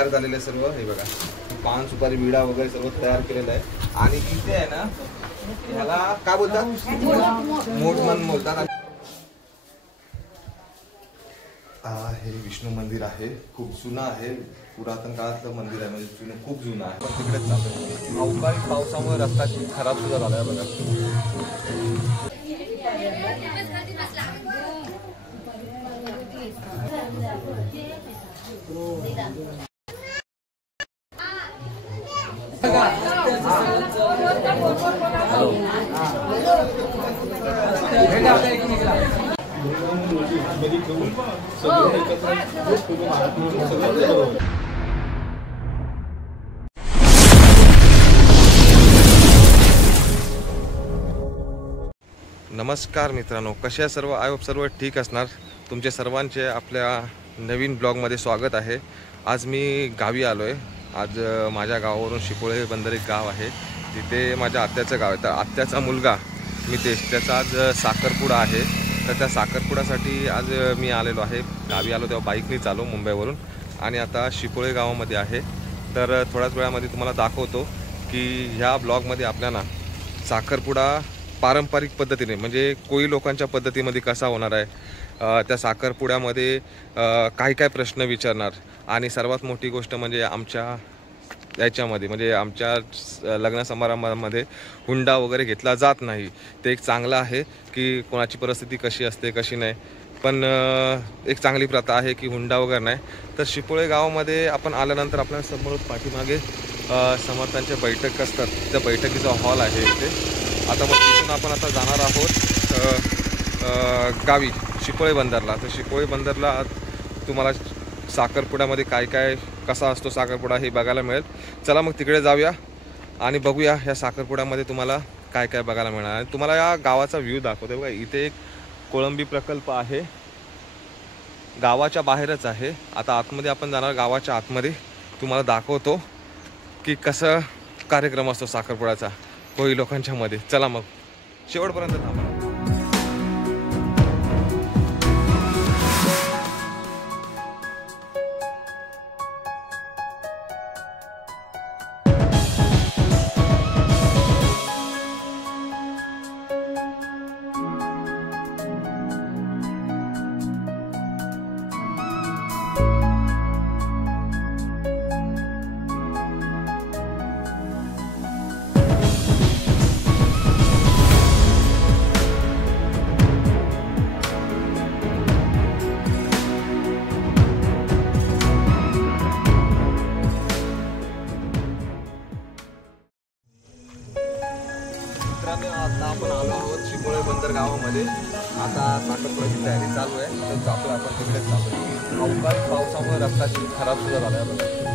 तयार झालेले सर्व हे बघा, पान सुपारी विडा वगैरे सर्व तयार केलेलं आहे. आणि इथे आहे ना, ह्याला काय बोलतात, मोठमन बोलतात. हे विष्णू मंदिर आहे, खूप जुनं आहे, पुरातन काळातलं मंदिर आहे, म्हणजे खूप जुनं आहे. पण तिकडेच चालू अवकाळी पावसामुळे रस्ता खराब सुद्धा झालाय बघा. नमस्कार मित्रांनो, कसे सर्व, आय होप सर्व ठीक असणार. तुमचे सर्वांचे आपल्या नवीन ब्लॉगमध्ये स्वागत आहे. आज मी गावी आलो आहे. आज माझ्या गावावरून शिपोळे बंदर एक गाव आहे, तिथे माझ्या आत्याचं गाव आहे. तर आत्याचा मुलगा मितेश, त्याचा आज साखरपुडा आहे. तर त्या साखरपुड्यासाठी आज मी आलेलो आहे. गावी आलो तेव्हा बाईकनेच आलो मुंबईवरून, आणि आता शिपोळे गावामध्ये आहे. तर थोड्याच वेळामध्ये तुम्हाला दाखवतो की ह्या ब्लॉगमध्ये आपल्याला साखरपुडा पारंपरिक पद्धतीने, म्हणजे कोळी लोकांच्या पद्धतीमध्ये कसा होणार आहे, त्या साखरपुड्यामध्ये काय काय प्रश्न विचारणार, आणि सर्वात मोठी गोष्ट म्हणजे आमच्या याच्यामध्ये, म्हणजे आमच्या लग्न समारंभामध्ये हुंडा वगैरे घेतला जात नाही. ते एक चांगलं आहे की कोणाची परिस्थिती कशी असते कशी नाही, पण एक चांगली प्रथा आहे की हुंडा वगैरे नाही. तर शिपोळे गावामध्ये आपण आल्यानंतर आपल्याला समोर पाठीमागे समर्थांच्या बैठक असतात, त्या बैठकीचा हॉल आहे इथे. आता मग तिथून आपण आता जाणार आहोत गावी शिपोळे बंदरला. तर शिपोळे बंदरला तुम्हाला साखरपुड्यामध्ये काय काय, कसा असतो साखरपुडा हे बघायला मिळेल. चला मग तिकडे जाऊया आणि बघूया ह्या साखरपुड्यामध्ये तुम्हाला काय काय बघायला मिळणार. आणि तुम्हाला या गावाचा व्ह्यू दाखवतो बघा. इथे एक कोळंबी प्रकल्प आहे, गावाच्या बाहेरच आहे. आता आतमध्ये आपण जाणार, गावाच्या आतमध्ये तुम्हाला दाखवतो की कसं कार्यक्रम असतो साखरपुड्याचा कोळी लोकांच्या मध्ये. चला मग शेवटपर्यंत थांबा. आता आपण आलो आहोत शिपोळे बंदर गावामध्ये. आता साखरपुड्याची तयारी चालू आहे, तर जातो आपण तिकडेच जातो. अवकाळी पावसामुळे रस्ता खराब सुद्धा झाला आहे बघा.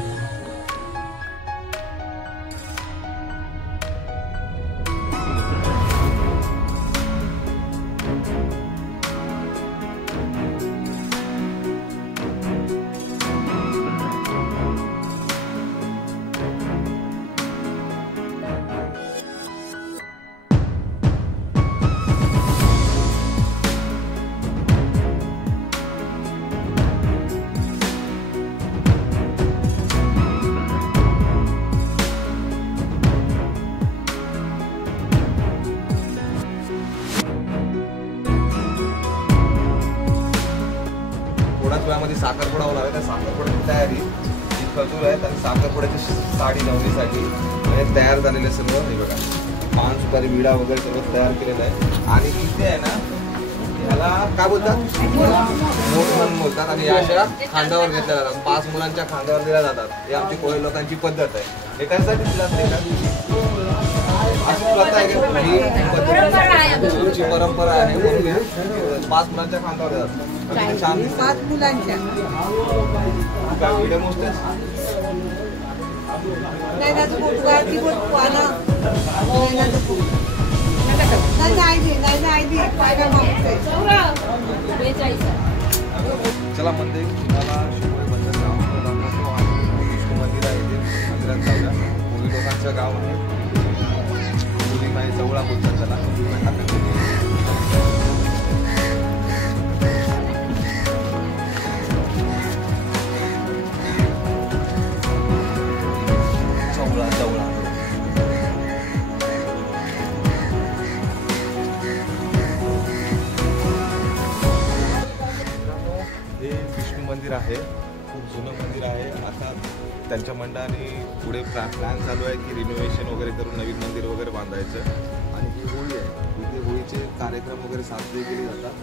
वेळामध्ये साखरपुडा होणार आहे. त्या साखरपुड्याची तयारी ही खजूर आहेत आणि साखरपुड्याची साडी नवरीसाठी म्हणजे तयार झालेले सर्व हे बघा, पान सुपारी विडा वगैरे सर्व तयार केलेलं आहे. आणि इथे आहे ना, ह्याला काय बोलतात, मोठमन बोलतात. आणि अशा खांद्यावर घेतल्या जातात, 5 मुलांच्या खांद्यावर दिल्या जातात. ही आमची कोळी लोकांची पद्धत आहे. हे कशासाठी दिला अशी प्रथा आहे की ही तुमची परंपरा आहे, म्हणून 5 मुलांच्या खांद्यावर देतात. छान 5 मुलांच्या व्हिडिओ मोस्टच नाही ना, तू वाटी बोल पाना नाही ना, तू नाही पायगा मागते. चला मंदिर तुम्हाला शिपोळे बंदर गाव दाखवतो आणि विष्णू मंदिर आहे. ते मंदिरात जाऊया. कोळी लोकांचं गाव आहे, कोळी माई जवळ बोलतात त्याला. त्यांच्या मंडळाने पुढे प्लॅन चालू आहे की रिनोव्हेशन वगैरे करून नवीन मंदिर वगैरे बांधायचं. आणि ही होळी आहे, इथे होळीचे कार्यक्रम वगैरे साजरे केले जातात.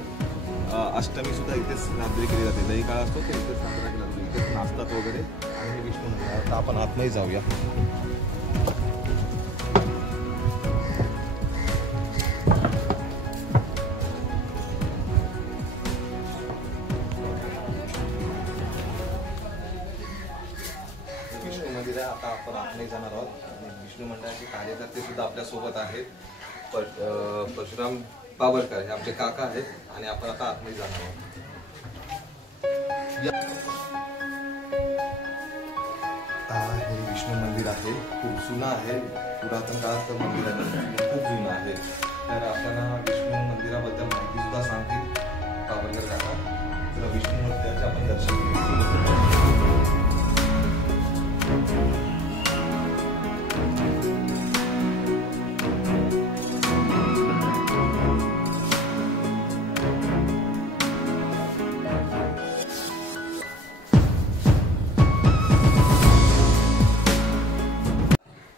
अष्टमीसुद्धा इथेच साजरी केली जाते. दही काळ असतो ते इथेच साजरा केला जातो. इथेच नाचतात वगैरे. आणि हे विष्णू मंदिर. आता आपण आतमध्ये जाऊया. मंदिर आहे. आता आपण आतमध्ये जाणार आहोत. विष्णू मंडळाचे कार्यकर्ते सुद्धा आपल्या सोबत आहेत. परशुराम बाबरकर हे आमचे काका आहेत. आणि आपण आता आतमध्ये जाणार आहोत. हे विष्णू मंदिर आहे. खूप जुनं आहे. पुरातन काळात मंदिर आहे. खूप जुनं आहे. तर आपल्याला विष्णू मंदिराबद्दल माहिती सुद्धा सांगतील बाबरकर काका. तर विष्णू मंदिराचे आपण दर्शन घेऊ.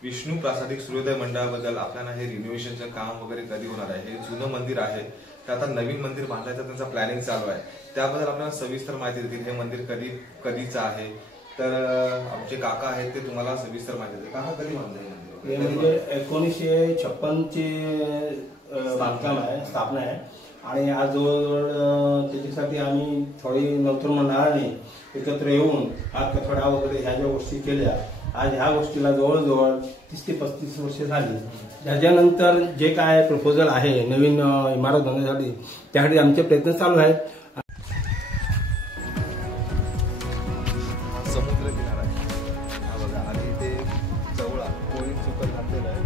विष्णू प्रासादिक सूर्योदय मंडळाबद्दल आपल्याला हे रिनोव्हेशनचं काम वगैरे कधी होणार आहे. हे जुनं मंदिर आहे. तर आता नवीन मंदिर बांधायचं त्यांचा प्लॅनिंग चालू आहे. त्याबद्दल आपल्याला सविस्तर माहिती देतील. हे मंदिर कधीचं आहे. तर आमचे काका आहेत ते तुम्हाला सविस्तर माहिती देतील. काका कधी बांधलं हे म्हणजे 1956 ची बांधकाम आहे, स्थापना आहे. आणि आज जवळजवळ त्याच्यासाठी आम्ही थोडी नवतर मंडळाने एकत्र येऊन आज कठडा वगैरे ह्या ज्या गोष्टी केल्या. आज ह्या गोष्टीला जवळजवळ 30 ते 35 वर्ष झाली. त्याच्यानंतर जे काय प्रपोजल आहे नवीन इमारत बांधण्यासाठी त्यासाठी आमचे प्रयत्न चालू आहेत. समुद्र किनारा आहे हा बघा. आणि इथे जवळा कोळी सुकर घातलेलं आहे.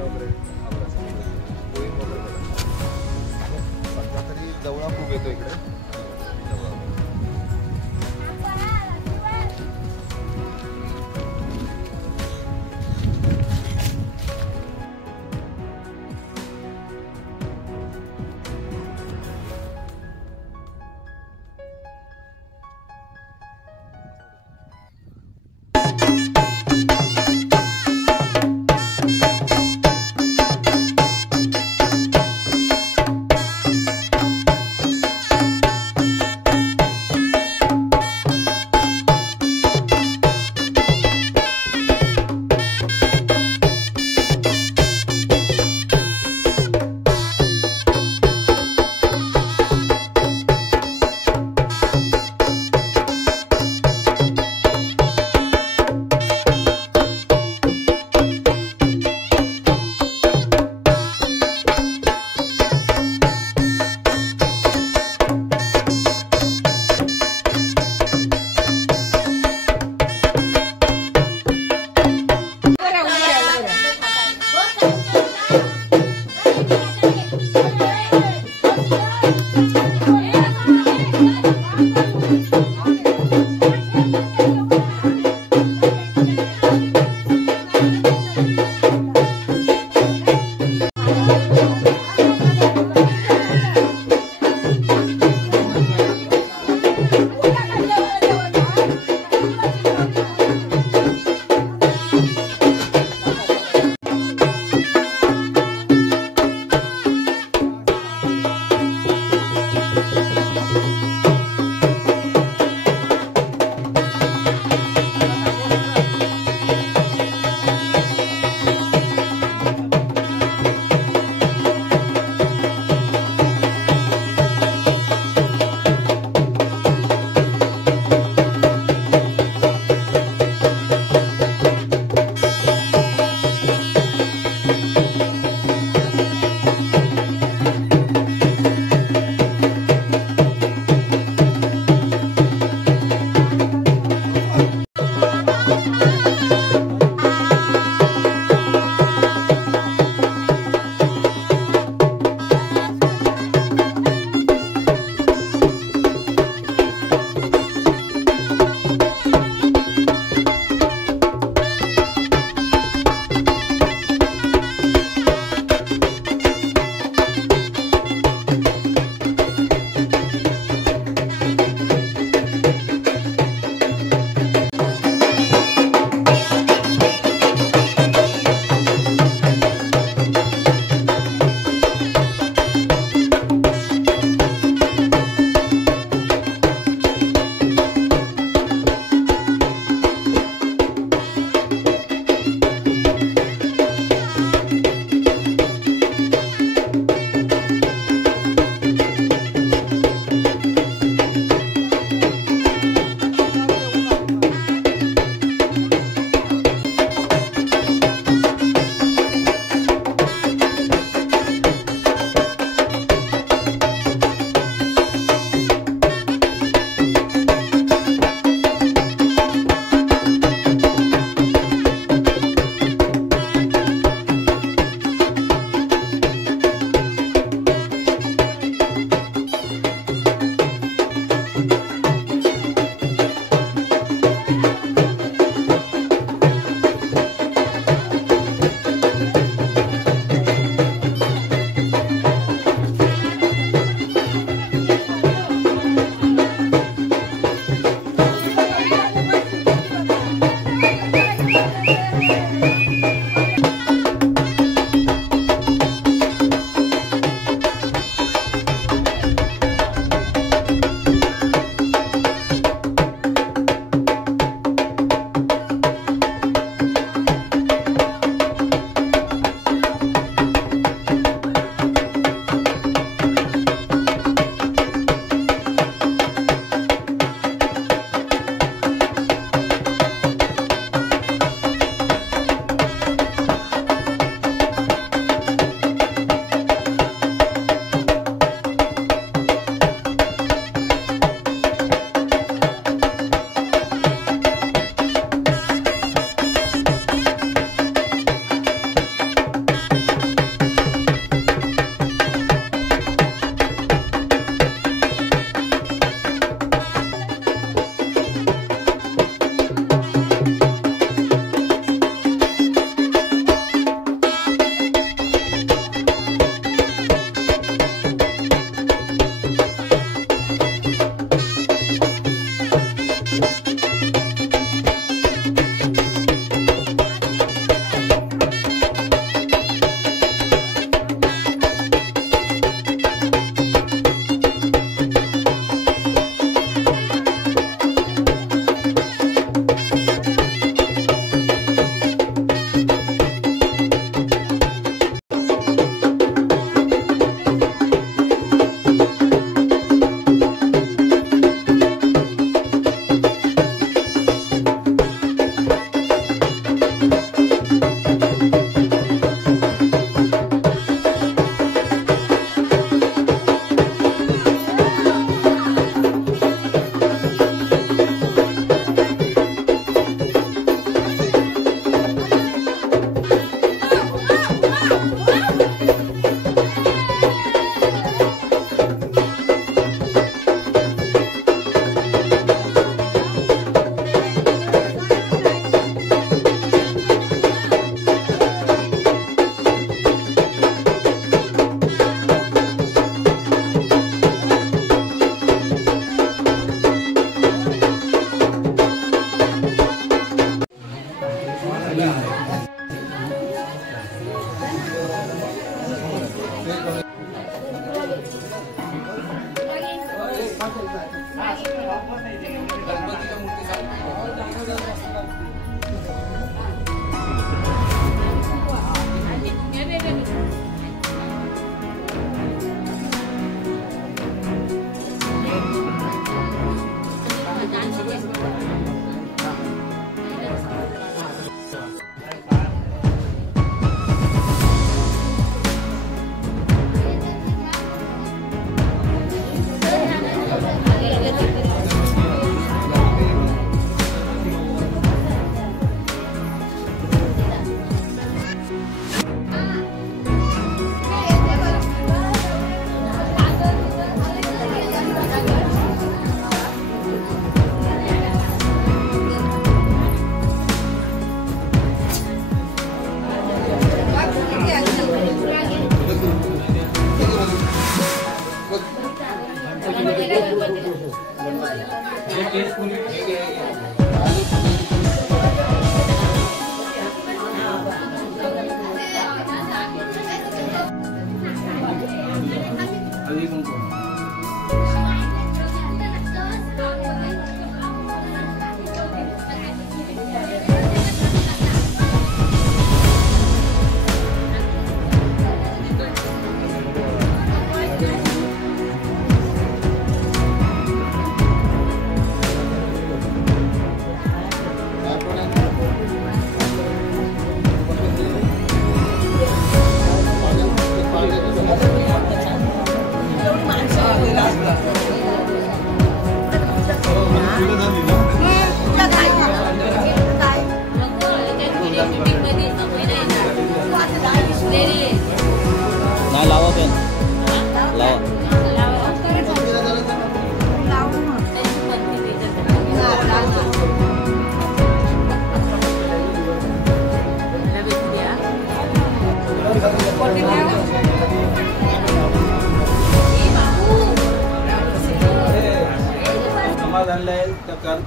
वगैरे हा बघा समुद्र कोळी वगैरे सध्या तरी जवळा खूप येतो इकडे.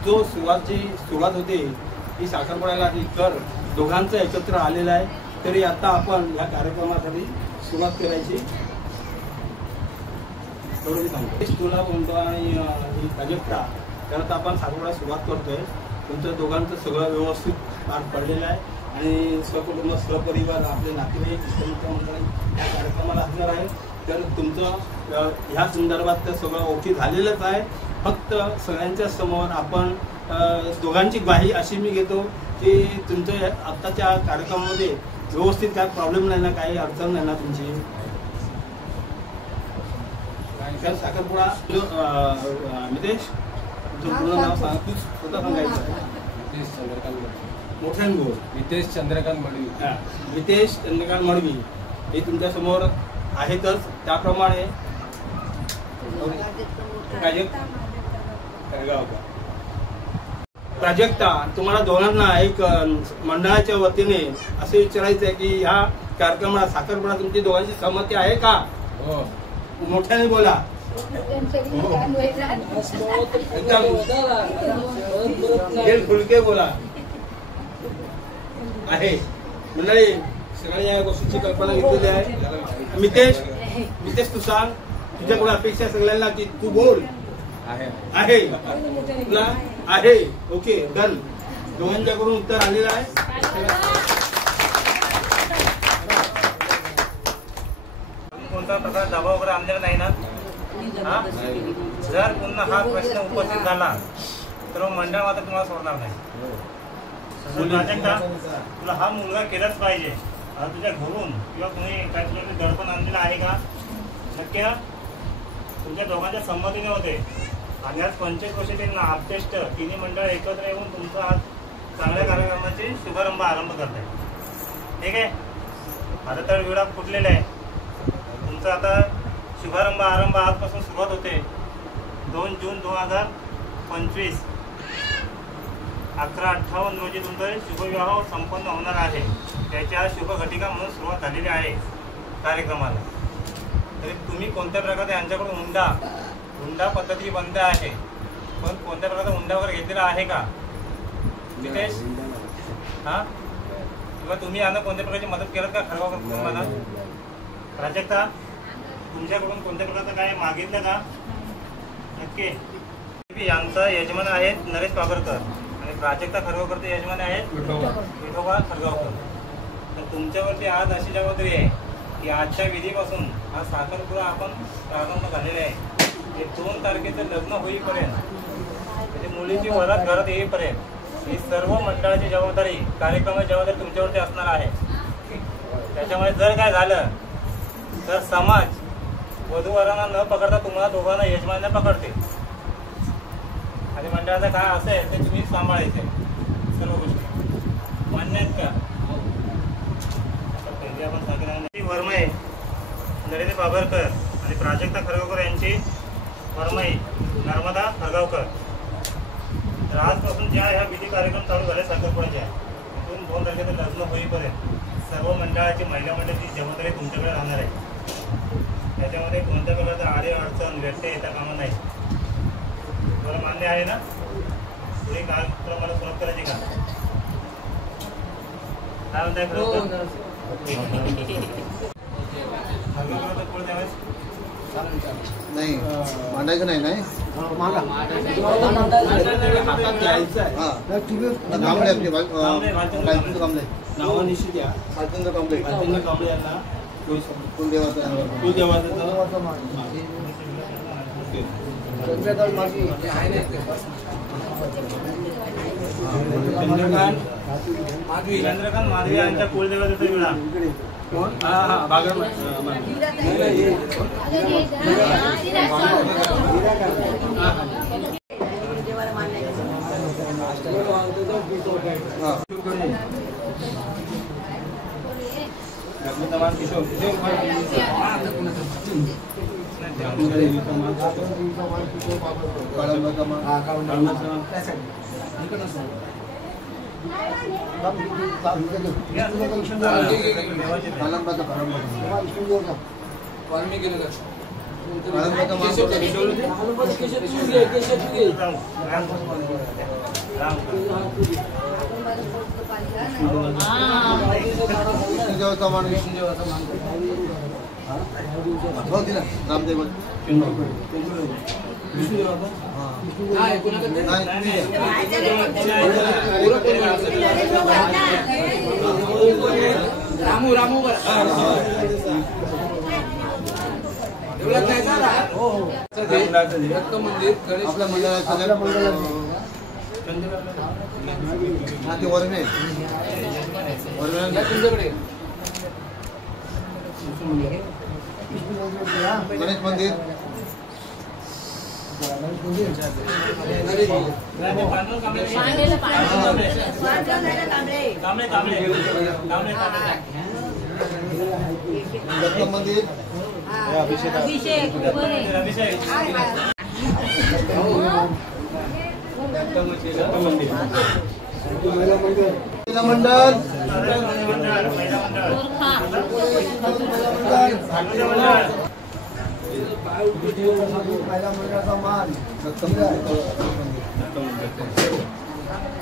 जो सुरुवात होते ही साखरपुड्याला कर दोघांचं एकत्र आलेलं आहे. तरी आता आपण या कार्यक्रमासाठी सुरुवात करायची तुला म्हणतो आणि प्राजक्ता त्यानंतर आपण साखरपुडा सुरुवात करतोय. तुमचं दोघांचं सगळं व्यवस्थित पार पडलेलं आहे आणि सहकुटुंब सहपरिवार आपले नातेवाईक मंडळी या कार्यक्रमाला असणार आहे. तर तुमचं ह्या संदर्भात सगळं ओके झालेलंच आहे. फक्त सगळ्यांच्या समोर आपण दोघांची ग्वाही अशी मी घेतो की तुमच्या आत्ताच्या कार्यक्रमामध्ये व्यवस्थित काय प्रॉब्लेम नाही ना, काही अडचण नाही ना तुमची. साखरपुडा मितेश तुझं पूर्ण नाव सांग, तू स्वतः सांगायचं. मोठ्यान बोल. मितेश चंद्रकांत मडवी. मितेश चंद्रकांत मडवी हे तुमच्या समोर आहेतच. त्याप्रमाणे प्राजक्ता तुम्हाला दोघांना एक मंडळाच्या वतीने असे विचारायचं आहे की ह्या कार्यक्रमाला साखरपुडा तुमची दोघांची सहमती आहे का? हो. मोठ्याने बोला. एकदम खुलके बोला. आहे मंडळी सगळ्या या गोष्टीची कल्पना घेतलेली आहे. मितेश तू सांग तुझ्याकडे अपेक्षा सगळ्यांना की तू बोल. आहे तुला आहे. Okay done. दोघांच्याकडून उत्तर आलेलं आहे. कोणता प्रकार दबाव वगैरे आणलेला नाही ना? जर पुन्हा हा प्रश्न उपस्थित झाला तर मंडळ मात्र तुम्हाला सोडणार नाही. प्राजक्ता तुला हा मुलगा केलाच पाहिजे. आता तुझ्या घरून किंवा तुम्ही काय तुला दडपण आणलेलं आहे का? नक्की ना? तुमच्या दोघांच्या संमतीने होते आणि आज 25 वर्षाचे आपटेस्ट तिन्ही मंडळ एकत्र येऊन तुमचा आज चांगल्या कार्यक्रमाचे शुभारंभ आरंभ करताय. ठीक आहे. आता तर वेळा फुटलेला आहे. तुमचा आता शुभारंभ आरंभ आजपासून सुरुवात होते. 2 जून 2025 11:58 रोजी तुमचा शुभविवाह संपन्न होणार आहे. त्याच्या शुभ घटिका म्हणून सुरुवात झालेली आहे कार्यक्रमाला. तरी तुम्ही कोणत्या प्रकारे यांच्याकडून हुंडा पद्धती बंद आहे, पण कोणत्या प्रकारचा हुंडा वगैरे घेतलेला आहे का मितेश? हा किंवा तुम्ही यांना कोणत्या प्रकारची मदत केलं का खरगावकर कुटुंबाला? प्राजक्ता, तुमच्याकडून कोणत्या प्रकारचं काय मागितलं का? नक्की. यांचा यजमान आहेत नरेश पाबरकर आणि प्राजक्ता खरगावकरचे यजमान आहेत विठोबा खरगावकर. तर तुमच्यावरती आज अशी जबाबदारी आहे की आजच्या विधीपासून हा साखरपुडा आपण प्रारंभ झालेला आहे. ते 2 तारखेचं लग्न होईपर्यंत म्हणजे मुलीची वरात घरात येईपर्यंत ही सर्व मंडळाची जबाबदारी, कार्यक्रमाची जबाबदारी तुमच्यावरती असणार आहे. त्याच्यामुळे जर काय झालं तर समाज वधूवरांना न पकडता तुम्हाला दोघांना यजमानांना पकडते आणि मंडळाचं काय असेल ते तुम्ही सांभाळायचे सर्व गोष्टी. मान्य आहेत का? आपण सांगितलं वर्मय नरेंद्र पाबरकर आणि प्राजक्ता खरगावकर यांची वर्मई नर्मदा खरगावकर. तर आजपासून ज्या ह्या विधी कार्यक्रम चालू झाले साखरपुड्याच्या, तिथून 2 तारखेचं लग्न होईपर्यंत सर्व मंडळाची, महिला मंडळाची जबाबदारी तुमच्याकडे राहणार आहे. त्याच्यामध्ये कोणत्या प्रकारचा अडचण व्यत्यय येता कामा नाही. बरं, मान्य आहे ना? पुढे कार्यक्रमाला सुरुवात करायची का? काय म्हणताय खरं? नाही मांडायचं नाही नाही कांबळे आपले कांबळे नावानिशी द्या. राजेंद्र कांबळे राजेंद्र कांबळे यांना चंद्रकांत माधवी यांच्या कुलदेवतेचा विडा. रामदेव रामू रामू दत्त मंदिर आपल्या मंडळात ते वर्मे तुमच्याकडे गणेश मंदिर दत्त मंदिर अभिषेक मंडळ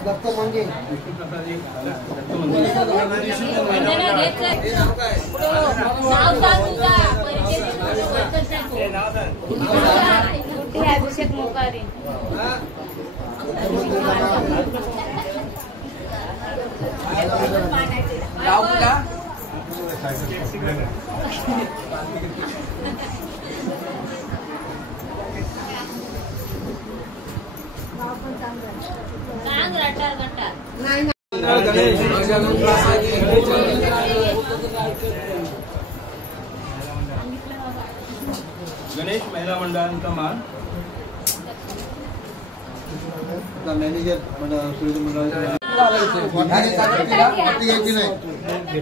दत्त मंदिर अभिषेक मोकारी गणेश महिला मंडळांचा मान मॅनेजर मंडळ घ्यायची नाही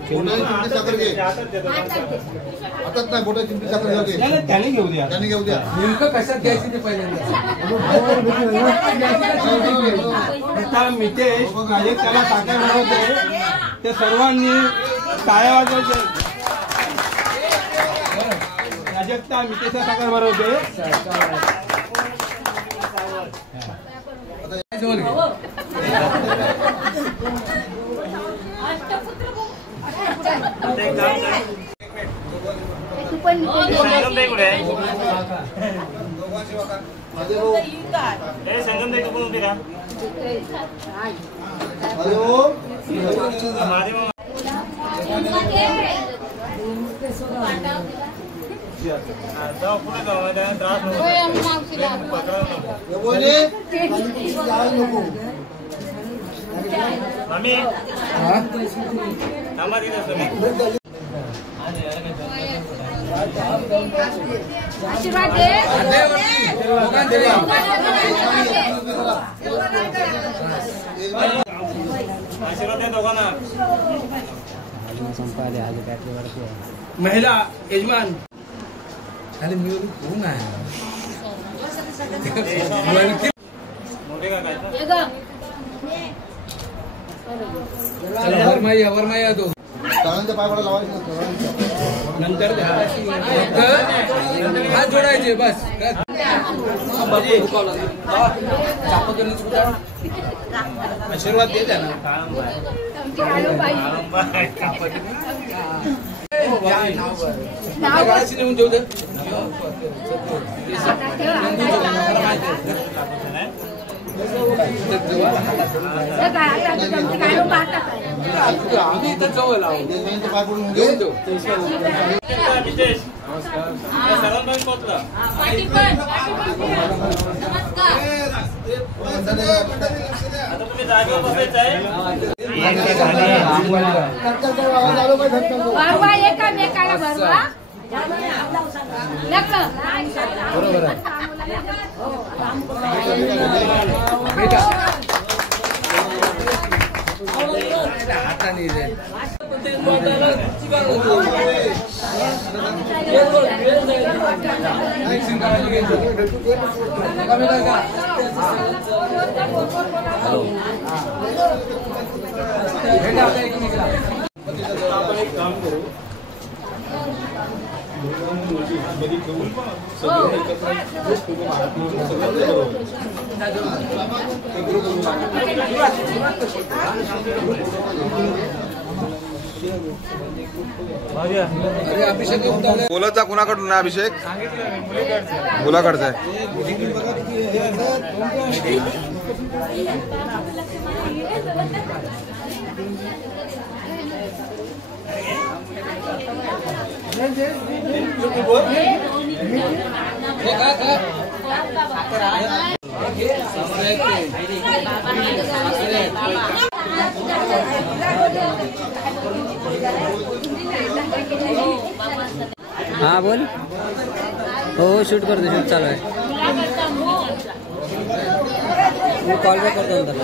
चिंपी साखर घे आताच नाही मोठ्या चिंपी साखर घे त्याने घेऊ द्या. त्याने घेऊ द्या नेमकं कशात घ्यायची ते पहिल्यांदा आता मितेश त्याला साखर बनवते ते सर्वांनी टाळ्या वाजवायचे. प्राजक्ता मितेशला साखर बनवते. अष्टपुत्र आता एक काम करा. तू पण संगमताई कुठे आहे? काय ए संगमताई तू पण उभी राहा. माझे मामा जाऊ पुढे जाऊ त्याला त्रास नको पकडा नको. आम्ही थांबा तिथे तुम्ही. आशीर्वाद दे. आशीर्वाद द्या दोघांना. महिला यजमान खाली मी कोण आहे मोठे का काय ये ग. चला वरमाई तो तळांच्या पाय पडा लावायचं नंतर हात जोडायचे बस आशीर्वाद दे त्यांना. गाळाची नेऊन ठेवू दे. आम्ही इथं जवळ लावू पाय पडून घेऊन ठेवू. विशेष सर्वांपर्यंत पोहोचला. आता तुम्ही जागेवर बसायचं आहे. भरवा एकामेकाला भरवा. बरोबर आहे. हाताने दे. आपण एक काम करू. अरे अभिषेक बोलतचा कुणाकडून ना अभिषेक मुलाकडचा आहे. हाँ बोल. हो शूट करतो. शूट चालू आहे. मी कॉल बॅक करतो नंतर.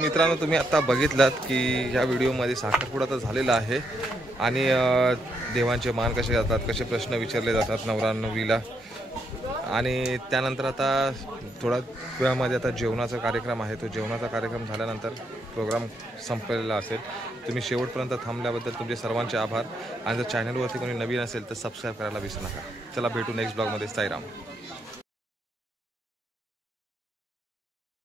मित्रांनो, तुम्ही आता बघितलात की या व्हिडिओमध्ये साखरपुडा तर झालेला आहे आणि देवांचे मान कसे जातात, कसे प्रश्न विचारले जातात नवरा नवरीला, आणि त्यानंतर आता थोडा वेळामध्ये आता जेवणाचा कार्यक्रम आहे. तो जेवणाचा कार्यक्रम झाल्यानंतर प्रोग्राम संपलेला असेल. तुम्ही शेवटपर्यंत थांबल्याबद्दल तुमचे सर्वांचे आभार. आणि जर चॅनलवरती कोणी नवीन असेल तर सबस्क्राईब करायला विसरू नका. चला भेटू नेक्स्ट ब्लॉगमध्ये. साईराम.